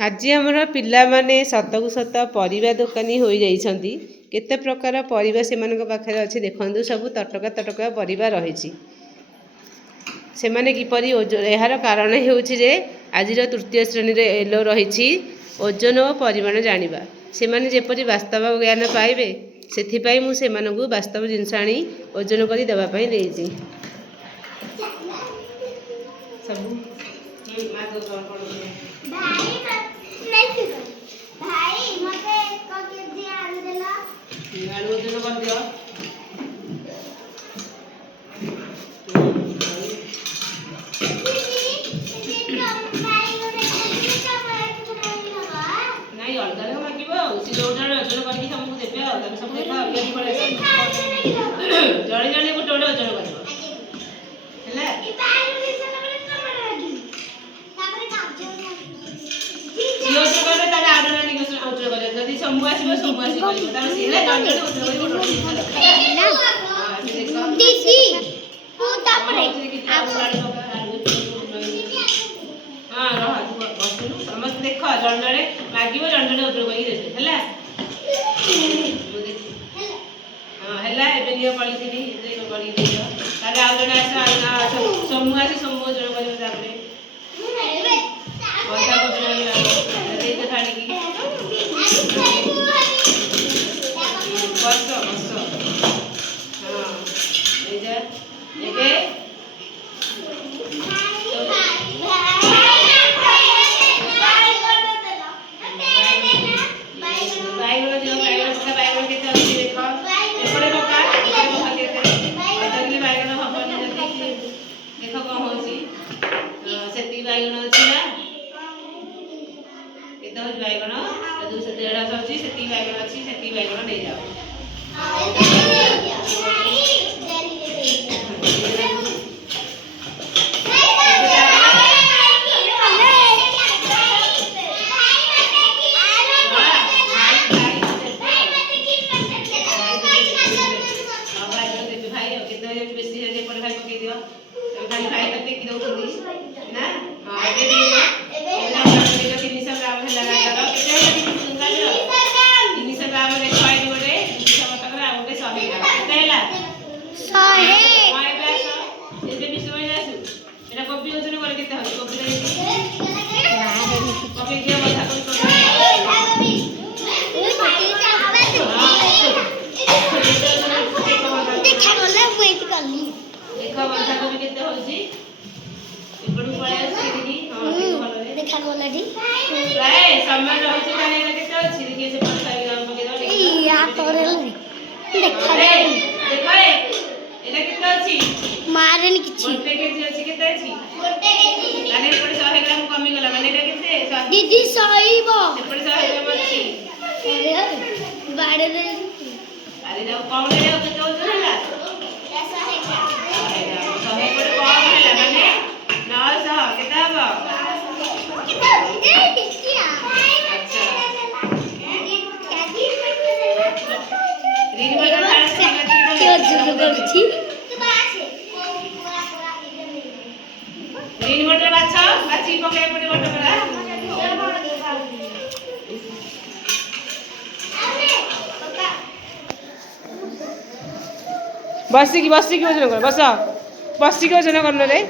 आज आमर पिलामाने सतकु सत परिबा दोकानी हो जाइछन्ती केते प्रकार परिबा सेमानक पाखरे अछि देखंतु सब तटका तटका परिबा रहिछि सेमाने किपरि एहार कारण हेउछि जे आजिर तृतीय श्रेणी रे एलो रहिछि ओजन और परिमाण जानिबा सेमाने जेपरि वास्तव ज्ञान पाइबे सेथिपाई मु सेमानकु वास्तव जिंस आनी ओजन करि देबा पई देइछि सब मागो भाई मते 1 केजी आलू देला आलू ओजन कर दियो नहीं अलग अलग मागिबो उसी जोडा ओजन करके हमहु देबे आ तमे सब देखा ये पड़े जळे जळे गोटे गोटे ओजन करबो हैला ई पाइल दिसला बले कमर लागी तापरे काजो यो तो करे ताले आडना नि ओजन करे जदी समूह आसी करबो तामे सिले जळे जळे ओजन करबो ना दीदी तू तापरे हां रहा तू बसनु समझ देखो जण जणे लागिबो जण जणे ओजन करी देबे हैला हां हैला एबे नियो पॉलिथिन दे करी दियो ताले आ जणे आसा समूह ओजन करी तापरे बसा को दे दे खाली की बस हां ए जा एके मारन किछि गोटे केजी अछि केते अछि गोटे केजी माने पड़े 100 ग्राम कमी गला माने एटा केते दीदी सहीबो पड़े 100 ग्राम अछि अरे बाड़े दे अरे जाओ कौन ले केते ओजन होला 100 ग्राम 100 पड़े कम होला माने 900 केते हबो ए देखिया अच्छा रीन बटा क्यों जुगु करछि ग्रीन मटर बाछी पकाय पड़े मटर करा बसी की वजन कर बस बसी की वजन करन रे